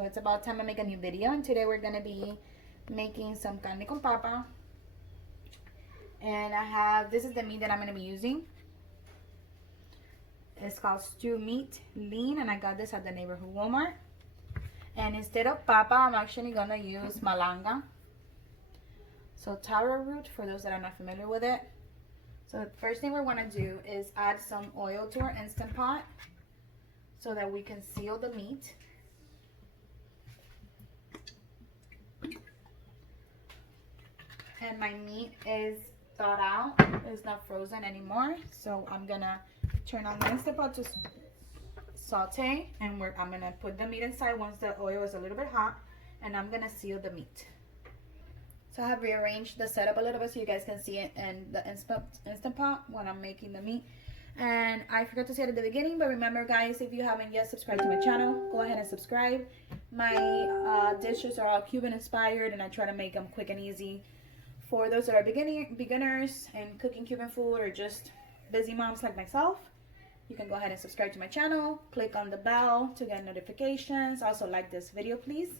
So it's about time I make a new video, and today we're gonna be making some carne con papa. And I have, this is the meat that I'm gonna be using. It's called stew meat lean, and I got this at the neighborhood Walmart. And instead of papa, I'm actually gonna use malanga. So taro root, for those that are not familiar with it. So the first thing we're gonna do is add some oil to our Instant Pot so that we can seal the meat. And my meat is thawed out, it's not frozen anymore. So I'm gonna turn on the Instant Pot to saute, and I'm gonna put the meat inside once the oil is a little bit hot, and I'm gonna seal the meat. So I have rearranged the setup a little bit so you guys can see it in the Instant Pot when I'm making the meat. And I forgot to say it at the beginning, but remember guys, if you haven't yet subscribed to my channel, go ahead and subscribe. My dishes are all Cuban inspired, and I try to make them quick and easy for those that are beginners in cooking Cuban food, or just busy moms like myself. You can go ahead and subscribe to my channel, click on the bell to get notifications. Also like this video please.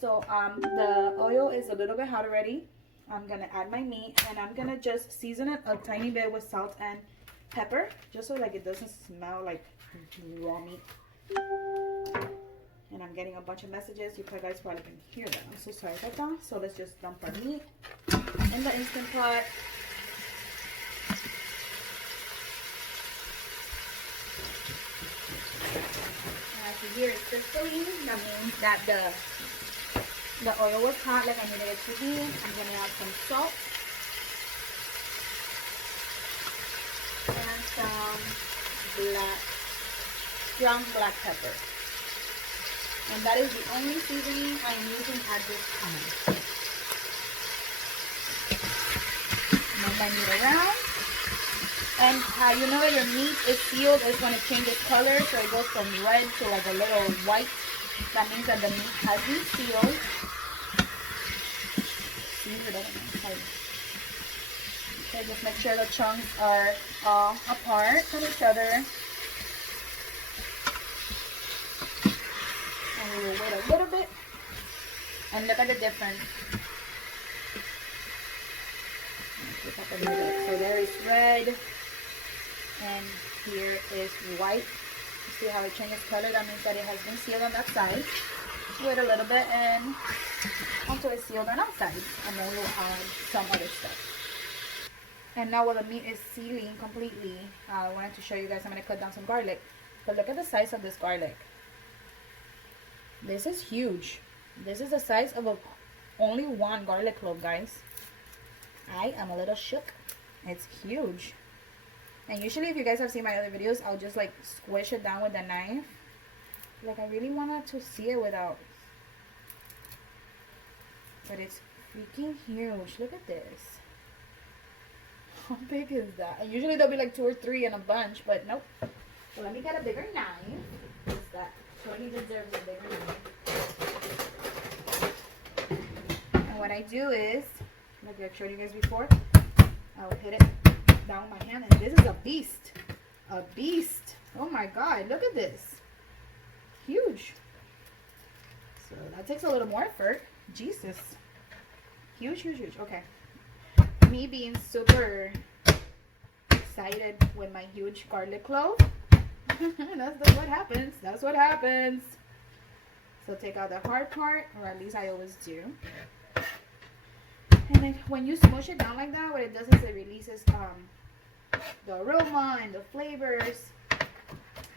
So the oil is a little bit hot already. I'm gonna add my meat, and I'm gonna just season it a tiny bit with salt and pepper, just so like it doesn't smell like raw meat. And I'm getting a bunch of messages. You guys probably can hear them. I'm so sorry about that. So let's just dump our meat in the Instant Pot. As you hear it sizzling, that means that the oil was hot like I needed it to be. I'm gonna add some salt and some ground black pepper. And that is the only seasoning I'm using at this time. Move my meat around. And how you know that your meat is sealed is when it changes color. So it goes from red to like a little white. That means that the meat has been sealed. Okay, just make sure the chunks are all apart from each other. And we will wait a little bit and look at the difference. So there is red and here is white. You see how it changes color? That means that it has been sealed on that side. Wait a little bit and until it's sealed on outside, and then we'll add some other stuff. And now while the meat is sealing completely, I wanted to show you guys, I'm going to cut down some garlic. But look at the size of this garlic. This is huge. This is the size of only one garlic clove, guys. I am a little shook. It's huge. And usually if you guys have seen my other videos, I'll just like squish it down with a knife. Like I really wanted to see it without. But it's freaking huge. Look at this. How big is that? And usually there'll be like 2 or 3 in a bunch, but nope. So let me get a bigger knife. Because that totally deserves a bigger knife. And what I do is, like I've showed you guys before, I'll hit it down with my hand, and this is a beast. A beast. Oh my god, look at this. Huge. So that takes a little more effort. Jesus. Huge, huge, huge. Okay. Me being super excited with my huge garlic clove. That's what happens. That's what happens. So take out the hard part, or at least I always do. And then when you smush it down like that, what it does is it releases the aroma and the flavors.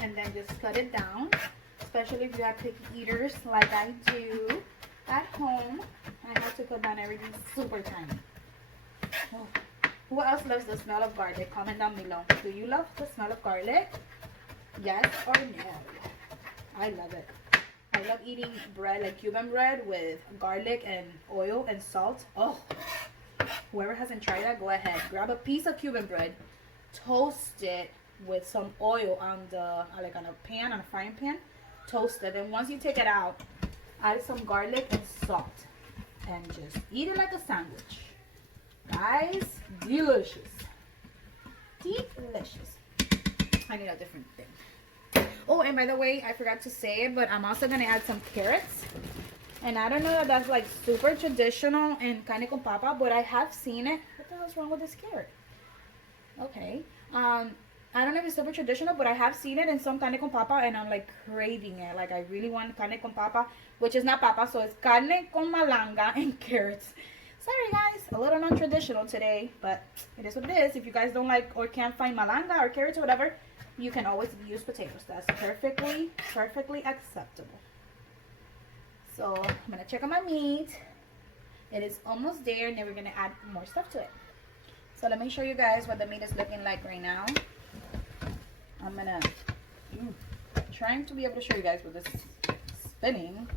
And then just cut it down. Especially if you have picky eaters like I do at home. I have to cut down everything super tiny. Oh. Who else loves the smell of garlic? Comment down below. Do you love the smell of garlic? Yes or no? I love it. I love eating bread, like Cuban bread, with garlic and oil and salt. Oh, whoever hasn't tried that, go ahead. Grab a piece of Cuban bread, toast it with some oil on the, like on a pan, on a frying pan. Toast it, and once you take it out, add some garlic and salt, and just eat it like a sandwich. Guys, delicious. Delicious. I need a different thing. Oh, and by the way, I forgot to say it, but I'm also gonna add some carrots. And I don't know if that's like super traditional in carne con papa, but I have seen it. What the hell's wrong with this carrot? Okay. I don't know if it's super traditional, but I have seen it in some carne con papa, and I'm like craving it. Like I really want carne con papa, which is not papa, so it's carne con malanga and carrots. Sorry guys, a little non-traditional today, but it is what it is. If you guys don't like or can't find malanga or carrots or whatever, you can always use potatoes. That's perfectly acceptable. So I'm gonna check on my meat. It is almost there, and then we're gonna add more stuff to it. So let me show you guys what the meat is looking like right now. I'm gonna trying to be able to show you guys with this spinning.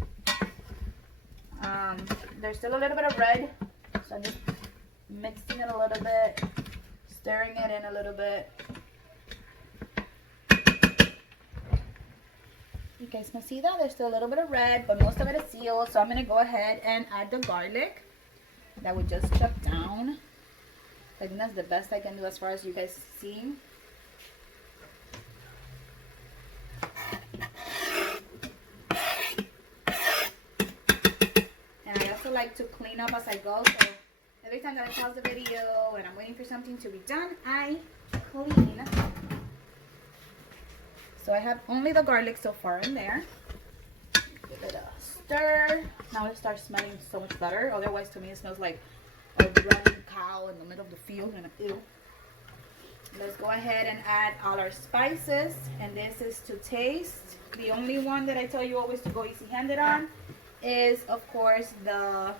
There's still a little bit of red, so I'm just mixing it a little bit, stirring it in a little bit. You guys can see that there's still a little bit of red, but most of it is sealed. So I'm gonna go ahead and add the garlic that we just chopped down. I think that's the best I can do as far as you guys see. And I also like to clean up as I go. So every time that I pause the video and I'm waiting for something to be done, I clean. So I have only the garlic so far in there. Give it a stir. Now it starts smelling so much better. Otherwise, to me, it smells like a running cow in the middle of the field. And ew. Let's go ahead and add all our spices. And this is to taste. The only one that I tell you always to go easy-handed on is, of course, the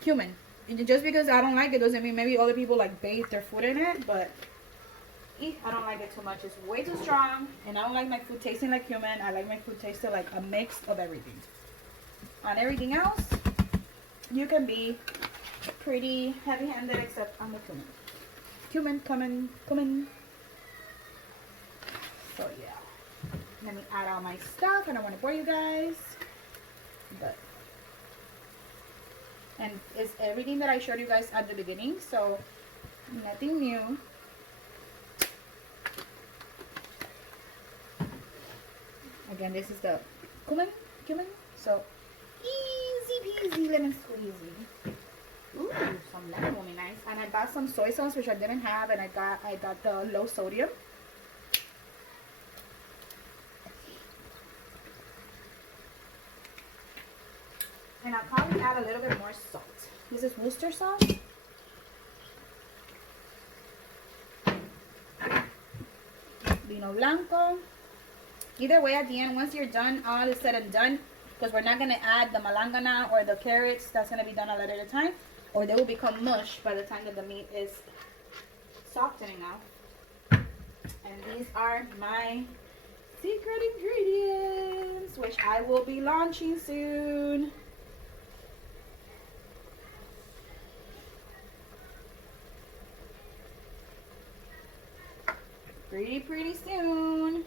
cumin. And just because I don't like it doesn't mean maybe other people like bathe their food in it, but I don't like it too much. It's way too strong, and I don't like my food tasting like cumin. I like my food tasting like a mix of everything. On everything else, you can be pretty heavy-handed except on the cumin. Cumin. So yeah, let me add all my stuff. I don't want to bore you guys, but and it's everything that I showed you guys at the beginning, so nothing new. Again, this is the cumin, so easy peasy lemon squeezy. Ooh, some lemon will be nice. And I got some soy sauce, which I didn't have, and I got the low sodium. And I'll probably add a little bit more salt. This is Worcestershire sauce. Vino blanco. Either way, at the end, once you're done, all is said and done, because we're not going to add the malanga now or the carrots. That's going to be done a little at a time, or they will become mush by the time that the meat is softening enough. And these are my secret ingredients, which I will be launching soon. Pretty soon.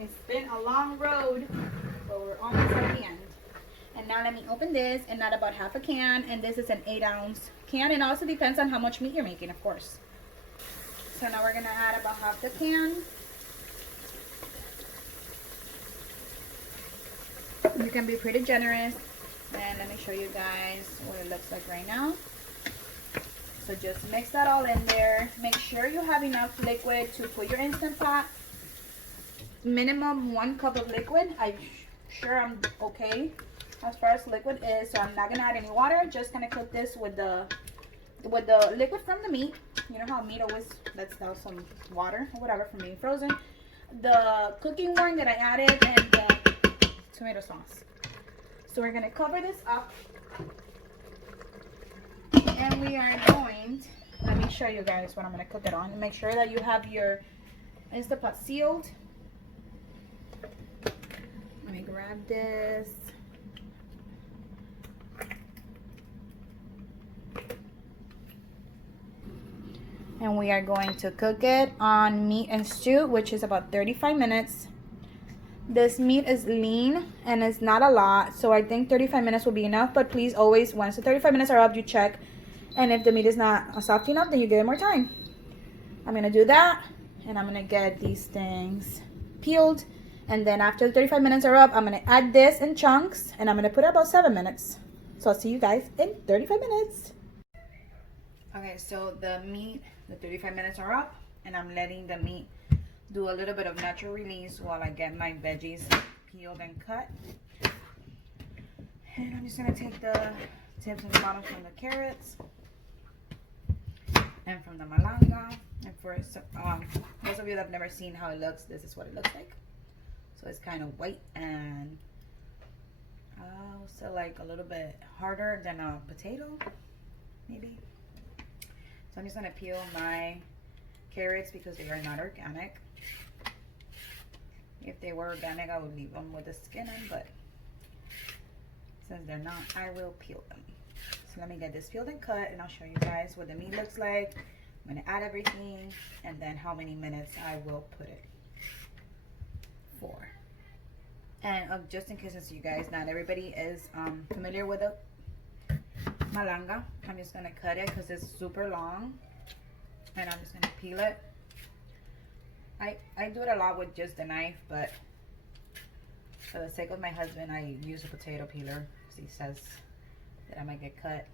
It's been a long road, but we're almost at the end. And now let me open this, and not about half a can, and this is an 8-ounce can. It also depends on how much meat you're making, of course. So now we're gonna add about half the can. You can be pretty generous. And let me show you guys what it looks like right now. So just mix that all in there. Make sure you have enough liquid to put your Instant Pot. Minimum 1 cup of liquid. I'm sure I'm okay as far as liquid is, so I'm not gonna add any water. Just gonna cook this with the liquid from the meat. You know how meat always lets out some water or whatever from being frozen. The cooking wine that I added, and the tomato sauce. So we're gonna cover this up, and we are going to, let me show you guys what I'm gonna cook it on. Make sure that you have your Instant Pot sealed. Let me grab this. And we are going to cook it on meat and stew, which is about 35 minutes. This meat is lean and it's not a lot, so I think 35 minutes will be enough. But please always, once the 35 minutes are up, you check. And if the meat is not soft enough, then you give it more time. I'm going to do that. and I'm gonna get these things peeled. And then after the 35 minutes are up, I'm gonna add this in chunks, and I'm gonna put it about 7 minutes. So I'll see you guys in 35 minutes. Okay, so the 35 minutes are up, and I'm letting the meat do a little bit of natural release while I get my veggies peeled and cut. And I'm just gonna take the tips and bottoms from the carrots and from the malanga. And for those of you that have never seen how it looks, this is what it looks like. So it's kind of white and also like a little bit harder than a potato, maybe. So I'm just gonna peel my carrots because they are not organic. If they were organic, I would leave them with the skin in, but since they're not, I will peel them. So let me get this peeled and cut, and I'll show you guys what the meat looks like. I'm gonna add everything, and then how many minutes I will put it for. And just in case, you guys, not everybody is familiar with the malanga, I'm just gonna cut it because it's super long, and I'm just gonna peel it. I do it a lot with just the knife, but for the sake of my husband, I use a potato peeler because he says that I might get cut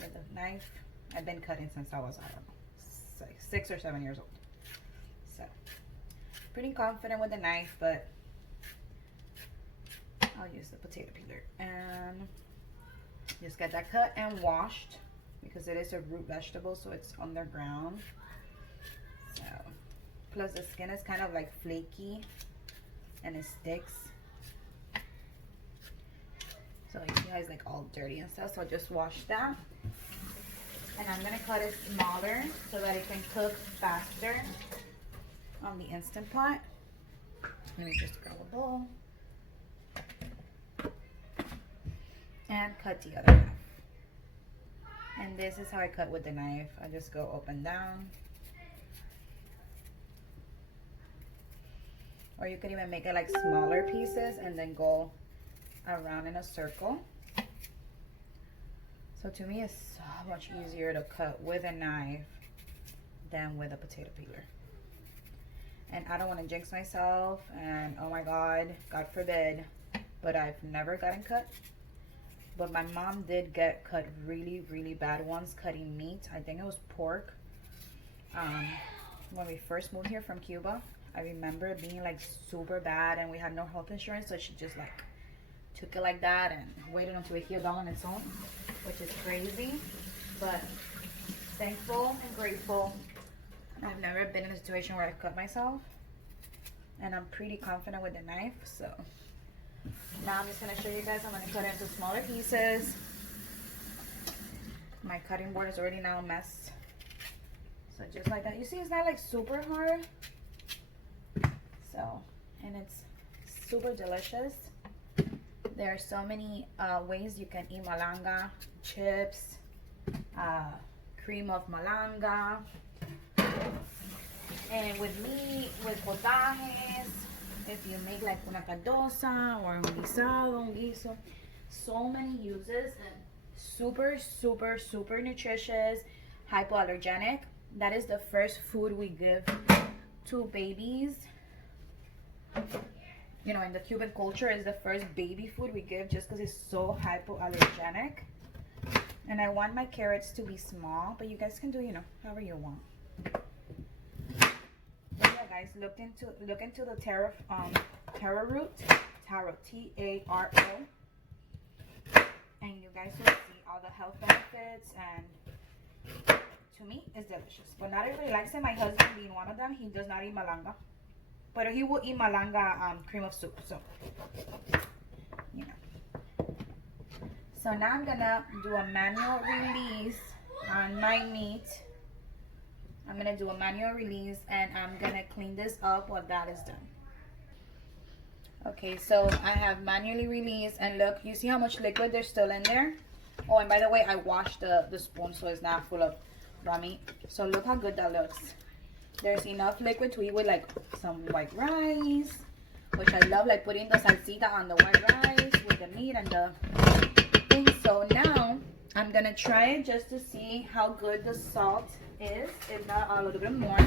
with a knife. I've been cutting since I was, I don't know, like 6 or 7 years old. So pretty confident with the knife, but I'll use the potato peeler. And just get that cut and washed because it is a root vegetable, so it's underground. So plus the skin is kind of like flaky and it sticks. So you see how it's like all dirty and stuff. So I'll just wash that. And I'm gonna cut it smaller so that it can cook faster on the Instant Pot. Let me just grab a bowl and cut the other half. And this is how I cut with the knife. I just go up and down. Or you could even make it like smaller pieces and then go around in a circle. So to me, it's so much easier to cut with a knife than with a potato peeler. And I don't want to jinx myself, and oh my God forbid, but I've never gotten cut. But my mom did get cut really, really bad once cutting meat. I think it was pork. When we first moved here from Cuba, I remember it being like super bad, and we had no health insurance, so she just like took it like that and waited until it healed on its own, which is crazy. But thankful and grateful. I've never been in a situation where I've cut myself, and I'm pretty confident with the knife. So now I'm just gonna show you guys. I'm gonna cut it into smaller pieces. My cutting board is already now a mess. So just like that. You see, it's not like super hard. So, and it's super delicious. There are so many ways you can eat malanga: chips, cream of malanga, and with meat, with potajes. If you make like una caldosa or un guisado, un guiso, so many uses, and super, super, super nutritious, hypoallergenic. That is the first food we give to babies. You know, in the Cuban culture, is the first baby food we give just because it's so hypoallergenic. And I want my carrots to be small, but you guys can do, you know, however you want. But yeah, guys, look into the taro root, taro, T-A-R-O, and you guys will see all the health benefits. And to me, it's delicious. But not everybody likes it. My husband being one of them, he does not eat malanga. But he will eat malanga cream of soup. So, you know. So now I'm gonna do a manual release on my meat. I'm gonna do a manual release, and I'm gonna clean this up while that is done. Okay, so I have manually released, and look, you see how much liquid there's still in there? Oh, and by the way, I washed the spoon so it's not full of raw meat. So look how good that looks. There's enough liquid to eat with like some white rice, which I love, like putting the salsita on the white rice with the meat and the thing. So now I'm gonna try it just to see how good the salt is, if not a little bit more.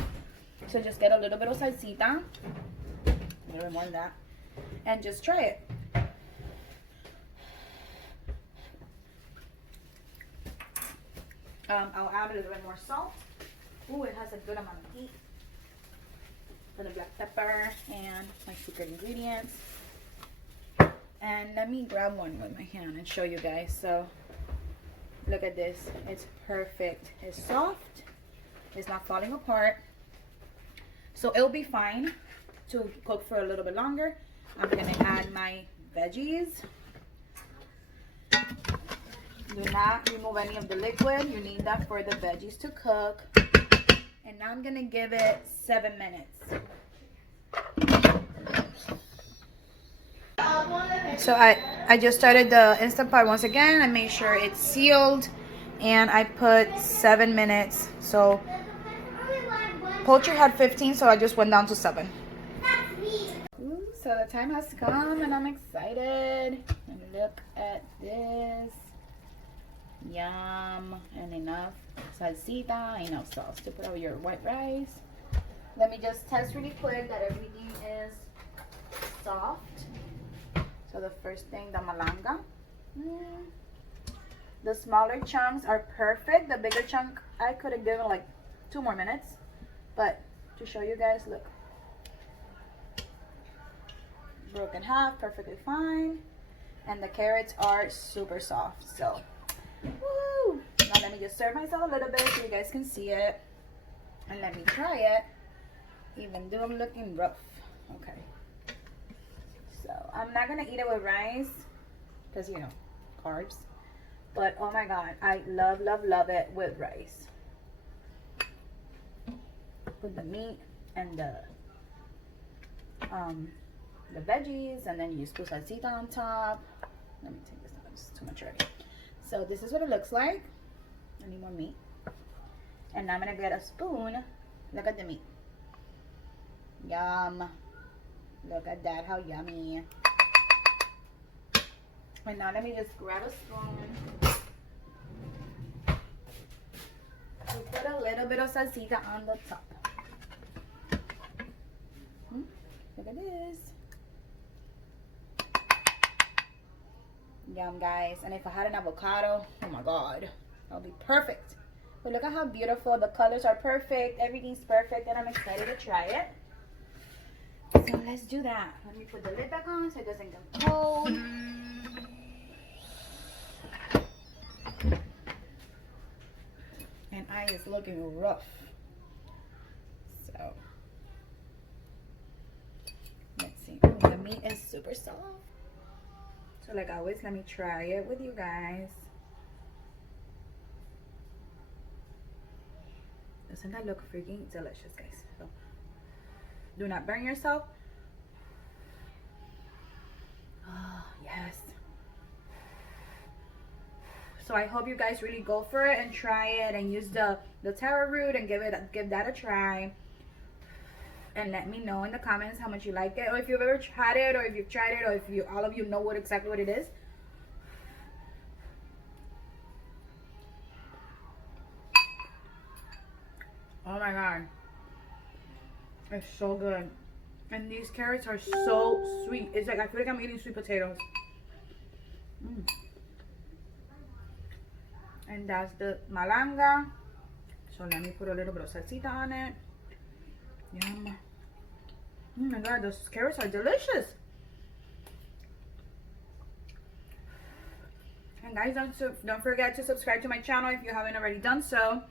So just get a little bit of salsita, a little bit more than that, and just try it. I'll add a little bit more salt. Ooh, it has a good amount of heat. A little black pepper and my secret ingredients. And let me grab one with my hand and show you guys. So look at this. It's perfect. It's soft. It's not falling apart. So it'll be fine to cook for a little bit longer. I'm gonna add my veggies. Do not remove any of the liquid. You need that for the veggies to cook. And now I'm gonna give it 7 minutes. So I just started the Instant Pot once again. I made sure it's sealed and I put 7 minutes. So poultry had 15, so I just went down to 7. Ooh, so the time has come and I'm excited. And look at this. Yum. And enough salsita, enough sauce to put over your white rice. Let me just test really quick that everything is soft. So the first thing, the malanga. The smaller chunks are perfect. The bigger chunk, I could have given like 2 more minutes. But to show you guys, look. Broken half, perfectly fine. And the carrots are super soft. So, woo! Now let me just serve myself a little bit so you guys can see it. And let me try it. Even though I'm looking rough. Okay. So I'm not gonna eat it with rice because, you know, carbs. But oh my god, I love, love, love it with rice. Put the meat and the veggies, and then you just put salsita on top. Let me take this out. It's too much already. So this is what it looks like. I need more meat. And now I'm gonna get a spoon. Look at the meat. Yum. Look at that, how yummy. And now let me just grab a spoon. We put a little bit of salsita on the top. Look at this. Yum, guys. And if I had an avocado, oh my god, that'll be perfect. But look at how beautiful. The colors are perfect. Everything's perfect, and I'm excited to try it. So let's do that. Let me put the lid back on so it doesn't get cold. And eye is looking rough. So let's see. Ooh, the meat is super soft. So like always, let me try it with you guys. Doesn't that look freaking delicious, guys? So do not burn yourself. Oh, yes. So I hope you guys really go for it and try it and use the taro root and give that a try. And let me know in the comments how much you like it, or if you've ever tried it, or if you've tried it, or if you all of you know exactly what it is. Oh my god. It's so good. And these carrots are so sweet. It's like I feel like I'm eating sweet potatoes. And that's the malanga. So let me put a little bit of salsita on it. Yum. Oh my god, those carrots are delicious. And guys, don't forget to subscribe to my channel if you haven't already done so.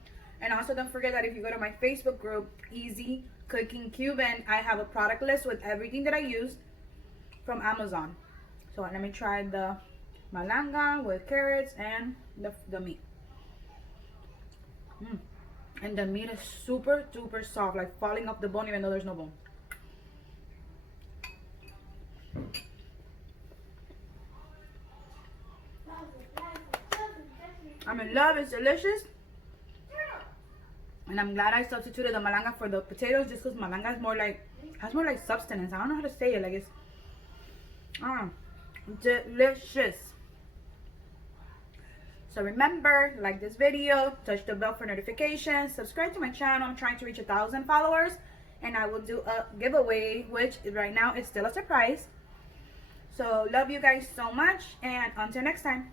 And also don't forget that if you go to my Facebook group, Easy Cooking Cuban, I have a product list with everything that I use from Amazon. So let me try the malanga with carrots and the meat. And the meat is super duper soft, like falling off the bone even though there's no bone. I'm in love. It's delicious. And I'm glad I substituted the malanga for the potatoes, just because malanga is more like, has more like substance. I don't know how to say it. Like it's delicious. So remember, like this video, touch the bell for notifications, subscribe to my channel. I'm trying to reach 1,000 followers, and I will do a giveaway, which right now is still a surprise. So love you guys so much, and until next time.